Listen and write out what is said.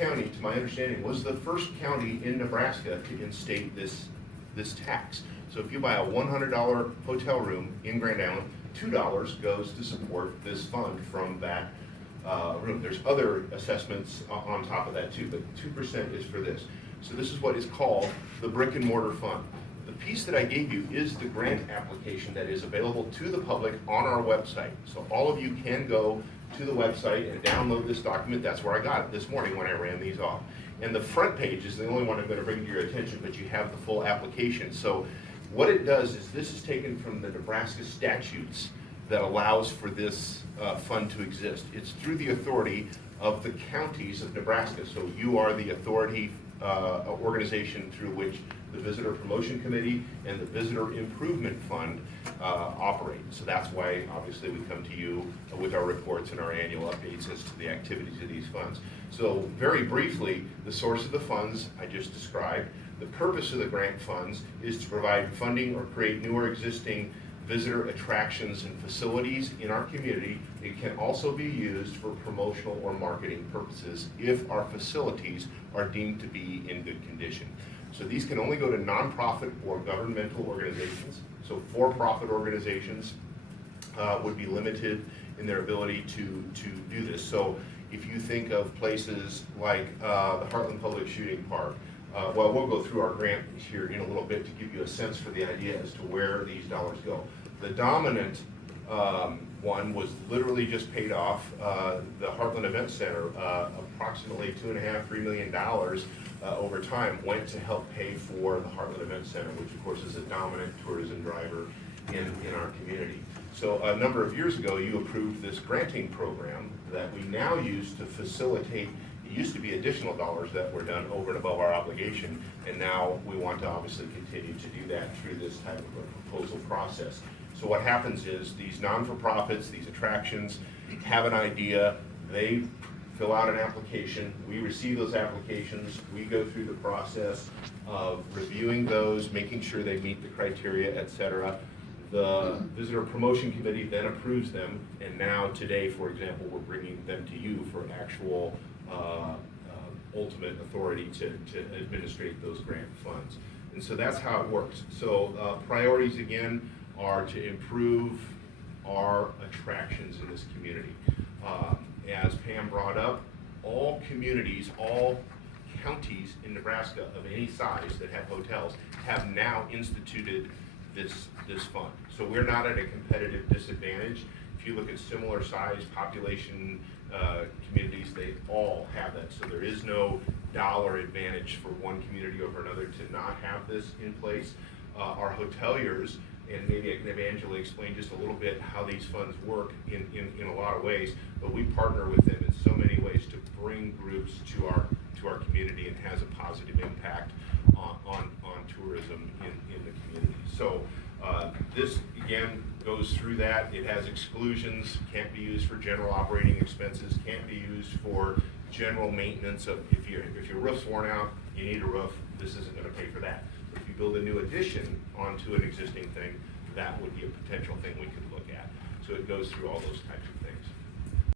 County, to my understanding, was the first county in Nebraska to instate this tax. So if you buy a $100 hotel room in Grand Island, $2 goes to support this fund from that room. There's other assessments on top of that too, but 2% is for this. So this is what is called the brick and mortar fund. The piece that I gave you is the grant application that is available to the public on our website. So all of you can go to the website and download this document. That's where I got it this morning when I ran these off. And the front page is the only one I'm going to bring to your attention, but you have the full application. So what it does is this is taken from the Nebraska statutes that allows for this fund to exist. It's through the authority of the counties of Nebraska. So you are the authority organization through which the Visitor Promotion Committee and the Visitor Improvement Fund operate. So that's why obviously we come to you with our reports and our annual updates as to the activities of these funds. So very briefly, the source of the funds I just described. The purpose of the grant funds is to provide funding or create new or existing visitor attractions and facilities in our community. It can also be used for promotional or marketing purposes if our facilities are deemed to be in good condition. So these can only go to nonprofit or governmental organizations. So for-profit organizations would be limited in their ability to do this. So if you think of places like the Heartland Public Shooting Park, well, we'll go through our grant here in a little bit to give you a sense for the idea as to where these dollars go. The dominant one was literally just paid off. The Heartland Event Center, approximately $2.5–3 million over time went to help pay for the Heartland Event Center, which of course is a dominant tourism driver in our community. So a number of years ago, you approved this granting program that we now use to facilitate. It used to be additional dollars that were done over and above our obligation, and now we want to obviously continue to do that through this type of a proposal process. So what happens is these non-for-profits, these attractions, have an idea, they fill out an application, we receive those applications, we go through the process of reviewing those, making sure they meet the criteria, etc. The Visitor Promotion Committee then approves them, and now today, for example, we're bringing them to you for actual ultimate authority to administrate those grant funds. And so that's how it works. So priorities again are to improve our attractions in this community. As Pam brought up, all communities, all counties in Nebraska of any size that have hotels have now instituted this fund. So we're not at a competitive disadvantage. If you look at similar size population communities, they all have that. So there is no dollar advantage for one community over another to not have this in place. Our hoteliers, and maybe I can have Angela explain just a little bit how these funds work in a lot of ways, but we partner with them in so many ways to bring groups to our community and has a positive impact on tourism in the community. So this again goes through that. It has exclusions, can't be used for general operating expenses, can't be used for general maintenance of if your roof's worn out, you need a roof, this isn't going to pay for that. If you build a new addition onto an existing thing, that would be a potential thing we could look at. So it goes through all those types of